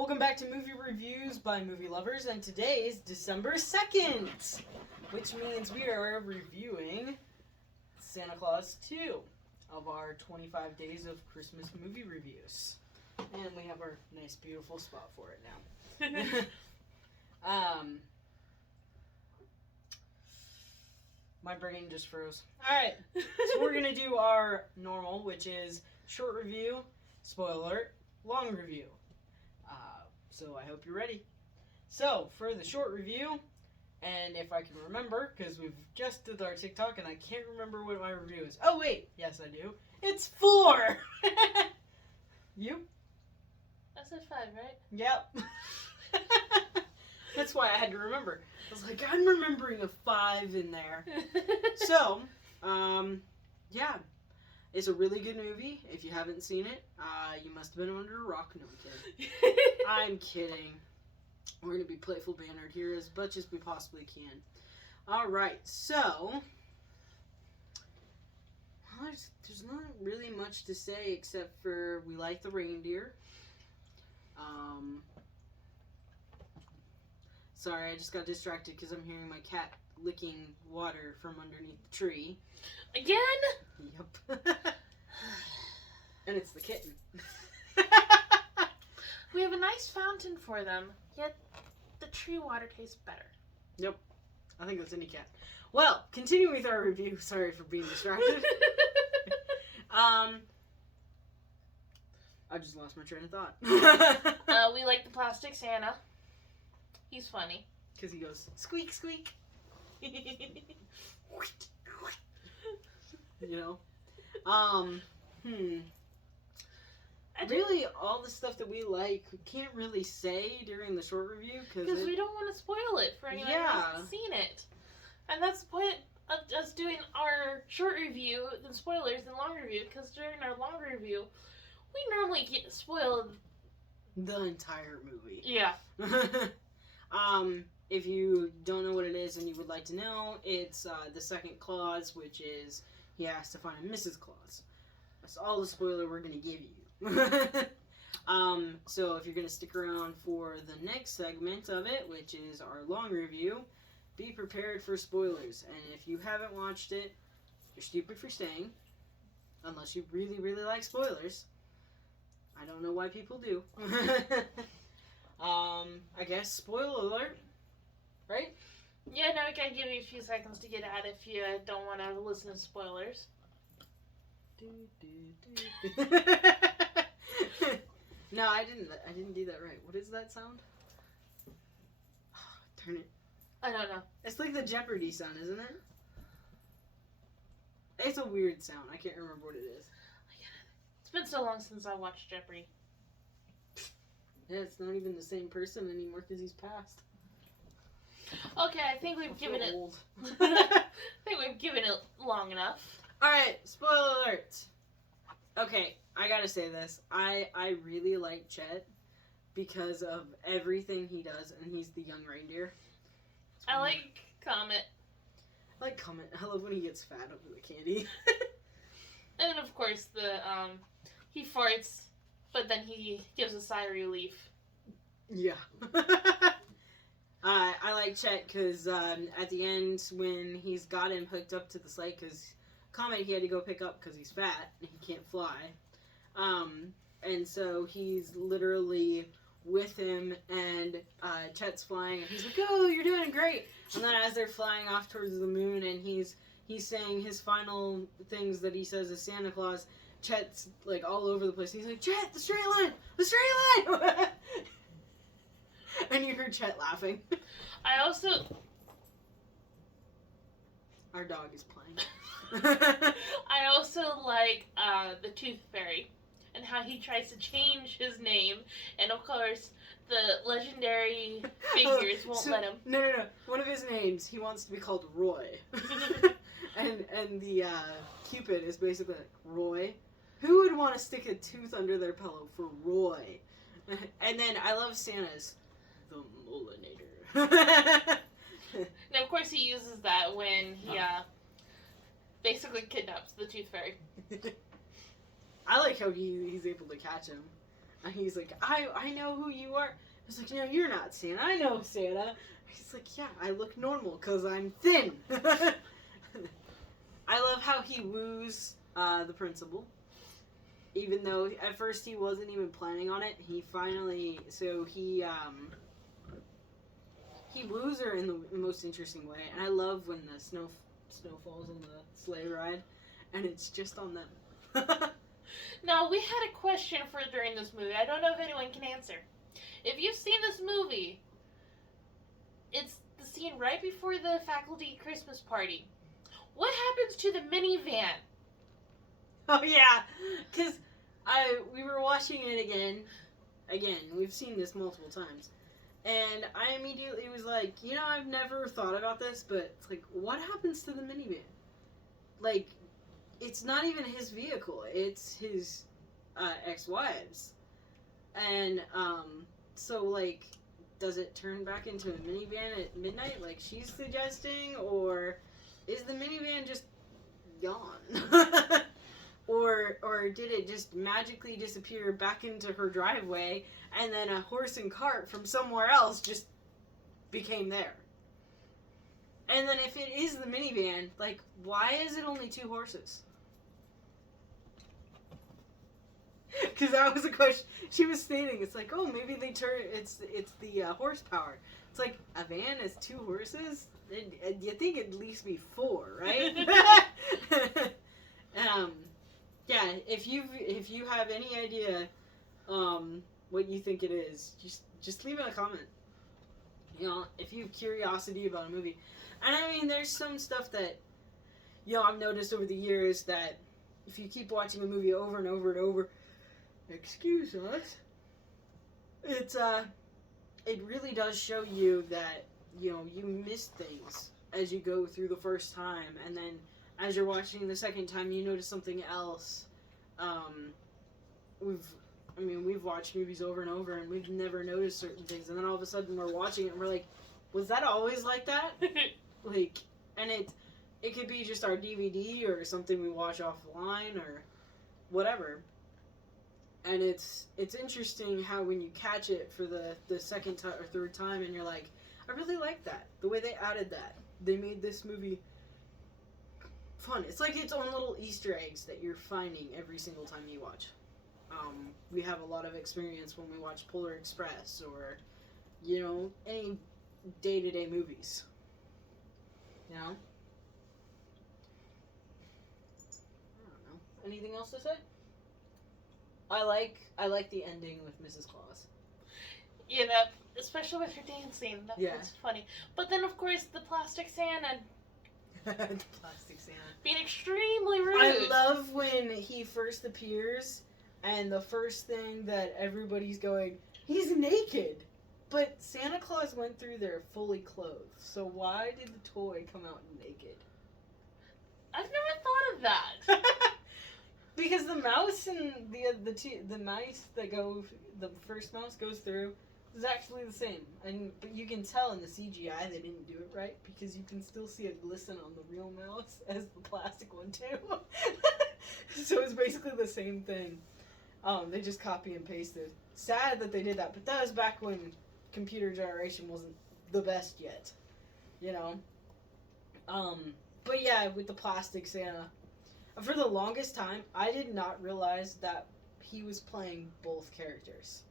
Welcome back to Movie Reviews by Movie Lovers, and today is December 2nd, which means we are reviewing Santa Claus 2 of our 25 days of Christmas movie reviews. And we have our nice, beautiful spot for it now. My brain just froze. Alright, so we're going to do our normal, which is short review, spoiler alert, long review. So I hope you're ready. So, for the short review, and if I can remember, because we've just did our TikTok and I can't remember what my review is. Oh wait, yes I do. It's 4! You? I said 5, right? Yep. That's why I had to remember. I was like, I'm remembering a 5 in there. So, yeah. It's a really good movie. If you haven't seen it, you must have been under a rock. No, I'm kidding. I'm kidding. We're going to be playful bannered here as much as we possibly can. Alright, so... Well, there's not really much to say except for we like the reindeer. Sorry, I just got distracted because I'm hearing my cat licking water from underneath the tree. Again? Yep. And it's the kitten. We have a nice fountain for them, yet the tree water tastes better. Yep. I think that's any cat. Well, continuing with our review. Sorry for being distracted. I just lost my train of thought. We like the plastic Santa. He's funny. Because he goes, squeak, squeak. You know? Really, all the stuff that we like, we can't really say during the short review. Because we don't want to spoil it for anyone who hasn't seen it. And that's the point of us doing our short review, then spoilers, and long review. Because during our long review, we normally get spoiled the entire movie. Yeah. If you don't know what it is and you would like to know, it's the second clause, which is he has to find a Mrs. Claus. That's all the spoiler we're going to give you. So if you're going to stick around for the next segment of it, which is our long review, be prepared for spoilers. And if you haven't watched it, you're stupid for staying. Unless you really, really like spoilers. I don't know why people do. I guess spoiler alert, right? Yeah, no, we can give you a few seconds to get out if you don't want to listen to spoilers. No, I didn't do that right. What is that sound? Turn it. I don't know. It's like the Jeopardy sound, isn't it? It's a weird sound. I can't remember what it is. I get it. It's been so long since I watched Jeopardy. Yeah, it's not even the same person anymore because he's passed. Okay, I think we've given it. Old. I think we've given it long enough. Alright, spoiler alert. Okay, I gotta say this. I really like Chet because of everything he does, and he's the young reindeer. I like Comet. I like Comet. I love when he gets fat over the candy. And of course, he farts, but then he gives a sigh of relief. Yeah. I like Chet because at the end, when he's got him hooked up to the sleigh, because Comet he had to go pick up because he's fat and he can't fly. And so he's literally with him, and Chet's flying, and he's like, "Oh, you're doing great!" And then as they're flying off towards the moon, and he's saying his final things that he says as Santa Claus, Chet's like all over the place. He's like, "Chet, the straight line! The straight line!" And you heard Chet laughing. I also... Our dog is playing. I also like the Tooth Fairy and how he tries to change his name, and of course the legendary figures won't let him. No. One of his names, he wants to be called Roy. and the Cupid is basically like, Roy? Who would want to stick a tooth under their pillow for Roy? And then I love Santa's, the Mullinator. And of course he uses that when he basically kidnaps the Tooth Fairy. I like how he's able to catch him. And he's like, I know who you are. He's like, no, you're not Santa. I know Santa. He's like, yeah, I look normal because I'm thin. I love how he woos the principal. Even though at first he wasn't even planning on it, he finally, he woos her in the most interesting way. And I love when the snow falls on the sleigh ride, and it's just on them. Now, we had a question for during this movie. I don't know if anyone can answer. If you've seen this movie, it's the scene right before the faculty Christmas party. What happens to the minivan? Oh yeah, because we were watching it again. We've seen this multiple times, and I immediately was like, I've never thought about this, but it's like, what happens to the minivan? Like, it's not even his vehicle; it's his ex-wives, and so like, does it turn back into a minivan at midnight, like she's suggesting, or is the minivan just gone? Or did it just magically disappear back into her driveway, and then a horse and cart from somewhere else just became there? And then if it is the minivan, like, why is it only 2 horses? Because that was a question she was stating. It's like, oh, maybe they turn. It's the horsepower. It's like, a van is 2 horses. You think it'd at least be 4, right? Yeah. If you have any idea, what you think it is, just leave it in a comment. If you have curiosity about a movie, and I mean, there's some stuff that, I've noticed over the years that if you keep watching a movie over and over and over. Excuse us. It really does show you that, you miss things as you go through the first time, and then as you're watching the second time, you notice something else. We've watched movies over and over, and we've never noticed certain things, and then all of a sudden we're watching it, and we're like, was that always like that? Like, and it could be just our DVD or something we watch offline or whatever. And it's interesting how when you catch it for the second time or third time, and you're like, I really like that. The way they added that. They made this movie fun. It's like its own little Easter eggs that you're finding every single time you watch. We have a lot of experience when we watch Polar Express or, any day-to-day movies. I don't know. Anything else to say? I like the ending with Mrs. Claus. Yeah, especially with her dancing. That was funny. But then, of course, the Plastic Santa. The Plastic Santa. Being extremely rude. I love when he first appears, and the first thing that everybody's going, he's naked! But Santa Claus went through there fully clothed, so why did the toy come out naked? I've never thought of that. Because the mouse and the mice that go, the first mouse goes through, is actually the same. But you can tell in the CGI they didn't do it right, because you can still see it glisten on the real mouse as the plastic one too. So it's basically the same thing. They just copy and pasted. Sad that they did that, but that was back when computer generation wasn't the best yet. But yeah, with the Plastic Santa. For the longest time, I did not realize that he was playing both characters.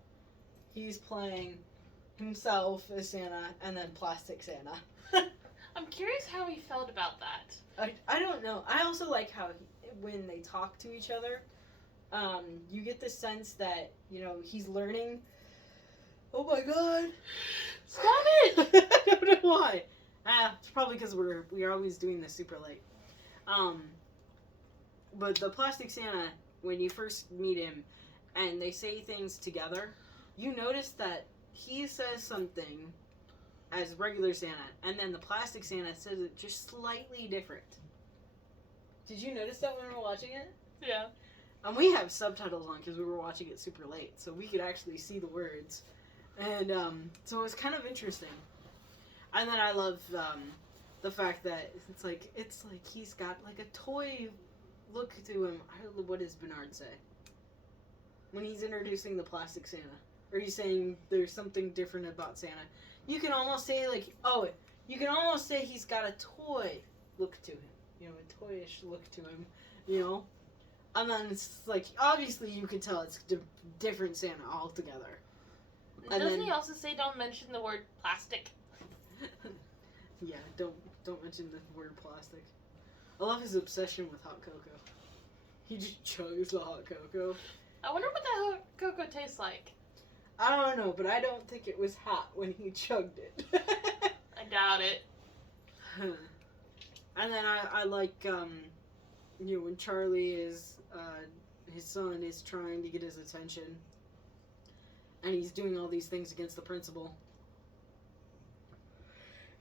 He's playing himself as Santa and then Plastic Santa. I'm curious how he felt about that. I don't know. I also like how when they talk to each other, you get the sense that, he's learning. Oh my god! Stop it! I don't know why. It's probably because we're always doing this super late. But the Plastic Santa, when you first meet him, and they say things together, you notice that he says something as regular Santa, and then the Plastic Santa says it just slightly different. Did you notice that when we were watching it? Yeah. And we have subtitles on because we were watching it super late, so we could actually see the words. And so it was kind of interesting. And then I love the fact that it's like he's got like a toy look to him. What does Bernard say? when he's introducing the plastic Santa, or he's saying there's something different about Santa. You can almost say he's got a toy look to him, a toyish look to him, and then it's like obviously you could tell it's different Santa altogether. And Doesn't then, he also say don't mention the word plastic? Yeah, don't mention the word plastic. I love his obsession with hot cocoa. He just chugs the hot cocoa. I wonder what that hot cocoa tastes like. I don't know, but I don't think it was hot when he chugged it. I doubt it. And then I like, when Charlie is, his son is trying to get his attention, and he's doing all these things against the principal.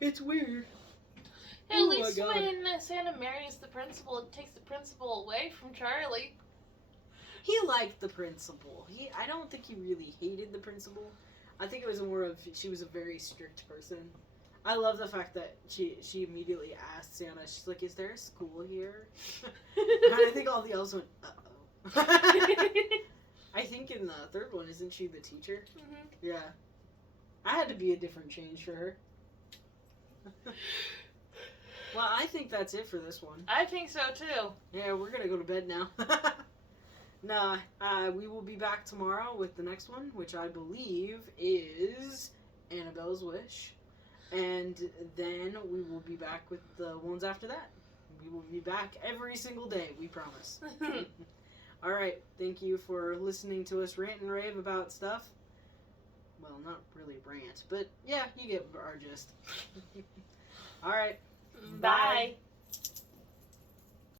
It's weird. At least when Santa marries the principal, it takes the principal away from Charlie. He liked the principal. I don't think he really hated the principal. I think it was more of she was a very strict person. I love the fact that she immediately asked Santa, she's like, is there a school here? And I think all the elves went, uh-oh. I think in the third one, isn't she the teacher? Mm-hmm. Yeah. I had to be a different change for her. Well, I think that's it for this one. I think so too. Yeah, we're gonna go to bed now. Nah, we will be back tomorrow with the next one, which I believe is Annabelle's Wish. And then we will be back with the ones after that. We will be back every single day, we promise. Alright, thank you for listening to us rant and rave about stuff. Well, not really rant, but yeah, you get our gist. Alright. Bye.